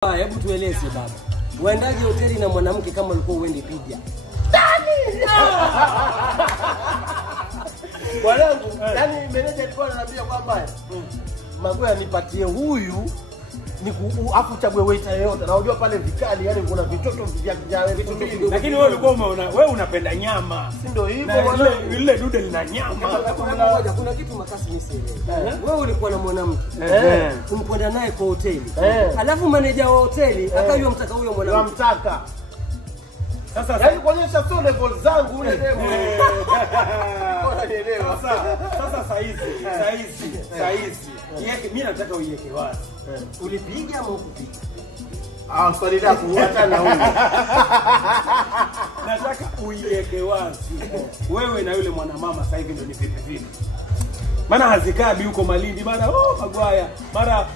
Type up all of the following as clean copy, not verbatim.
Hebu tueleze baba. Uendaje hoteli na mwanamke kama ulikuwa uende piga? Bwanangu, yani meneja alikuwa ananiambia kwamba Magoya nipatie huyu ni afu chague waiter yote. Na unajua pale vikali yani kuna vitoto vya vitu vingi. Lakini wewe ulikuwa wewe unapenda nyama. Si ndio hivyo bwana? Ile dude lina nyama. Kuna kitu makasi msielewe. Wewe ulikuwa na mwanamke. Kumkwenda naye kwa hoteli. Alafu manager wa hoteli akajua mtaka huyo mwanamke. Unamtaka. Sasa yani kuonyesha sio level zangu ule demo. Unaelewa? Sasa saizi. Mimi nataka uiweke wazi. Ulipiga ama ukupiga? Swali lako hata na huyo. Nataka uiweke wazi. Wewe na yule mwanamama sasa hivi ndio ni vipi? Maana hazikabi huko Malindi, mara Magoya, mara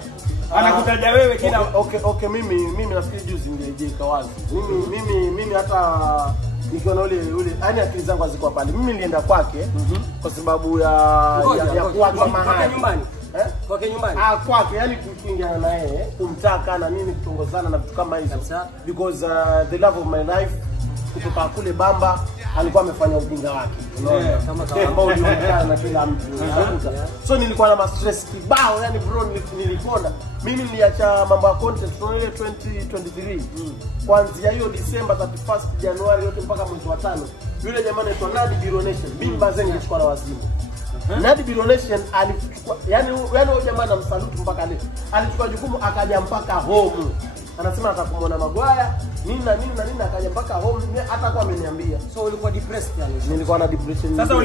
anakutaja wewe kila okay mimi nafikiri juzi ningejeka wazi. Mimi hata nikiona ule yani akili zangu hazikuwa pale. Mimi nilienda kwake kwa sababu ya kuacha mahali nyumbani. Kwake nyumbani. Kwake yani kuingiana na yeye, kumtaka na nini, kutongozana na vitu kama hizo. Because the love of my life kutoka kule Bamba alikuwa amefanya ujinga wake. Unaona? Kama ambao ulionekana na kila mtu. So nilikuwa na stress kibao yani bro nilikonda. Mimi niliacha mambo ya content from ile 2023. Kuanzia hiyo December 31 January yote mpaka mwezi wa 5. Yule jamaa anaitwa Nadi Bironation. Mimi bazengi nilikuwa na wazimu. Nadi Bironation alichukua yani huyo jamaa anamsaluti mpaka leo. Alichukua jukumu akaja mpaka home. Anasema atakumuona Magoya nini akaja mpaka home hata kwa ameniambia. So ulikuwa depressed yani? Nilikuwa na depression. Sasa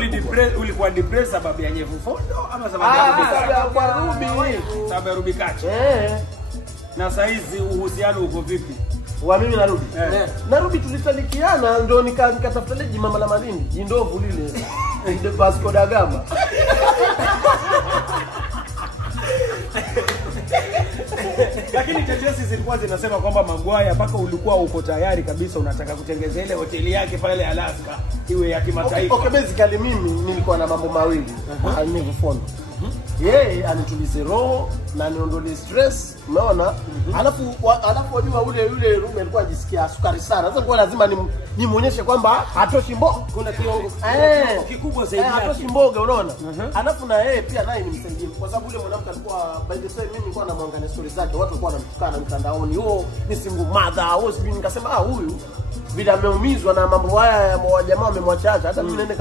ulikuwa depressed sababu ya nyevu fondo ama sababu ya Ruby? Sababu ya Ruby Kachi. Na saizi uhusiano uko vipi? Wa mimi na Ruby. Na Ruby tulitalikiana ndio nikatafuta ile jimama la Malindi, jindovu lile. Ndio Vasco da Gama. Lakini tetesi zilikuwa zinasema kwamba Magoya paka ulikuwa uko tayari kabisa unataka kutengeza ile hoteli yake pale Alaska iwe ya kimataifa. Okay, basically mimi nilikuwa na mambo mawili. Alinivufondo. Yeye anitulize roho na niondolee stress, umeona? Alafu wajua yule Rume alikuwa anajisikia sukari sana. Sasa kwa lazima nimuonyeshe kwamba hatoshi mboga. Kuna kiwango kikubwa zaidi yake. Hatoshi mboga, unaona? Alafu na yeye pia naye nimsaidie kwa sababu yule mwanamke alikuwa by the time mimi nilikuwa namwangalia stories zake, watu walikuwa wanamtukana mtandaoni. Ni single mother, sijui nikasema huyu bila ameumizwa na mambo haya ya jamaa wamemwacha hata mimi nende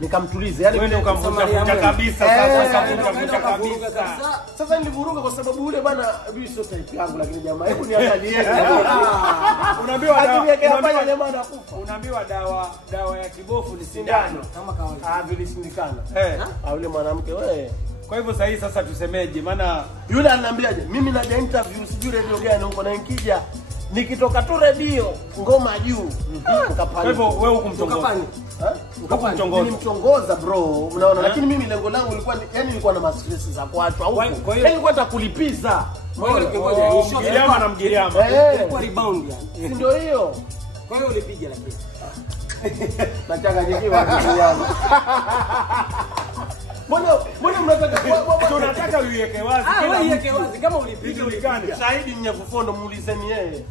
nikamtulize yani wewe ukamvuta kabisa. Sasa nilivuruga kwa sababu yule bwana mimi sio type yangu, lakini jamaa hebu niangalie. Unaambiwa jamaa anakufa. Unaambiwa dawa ya kibofu ni sindano kama kawaida. Vilishindikana. Yule mwanamke wewe. Kwa hivyo sasa tusemeje? Maana yule ananiambiaje? Mimi naja interview sijui radio gani huko na nikija nikitoka tu radio ngoma juu. Kwa hivyo wewe hukumtongoza. Nilimtongoza bro, unaona, lakini mimi lengo langu lilikuwa yani nilikuwa na stress za kuachwa huko. Kwa hiyo nilikuwa nitakulipiza. Mgiriama na Mgiriama. Ilikuwa rebound yani. Si ndio hiyo? Kwa hiyo ulipiga lakini. Nachanganyikiwa yangu. Mbona mnataka tunataka uiweke wazi? Uiweke wazi kama ulipiga ulikane. Shahidi Nyevufondo muulizeni yeye.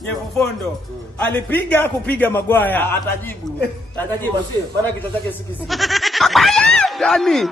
Nyevufondo alipiga kupiga Magoya atajibu sio maana kichwa chake sikiziki. Dani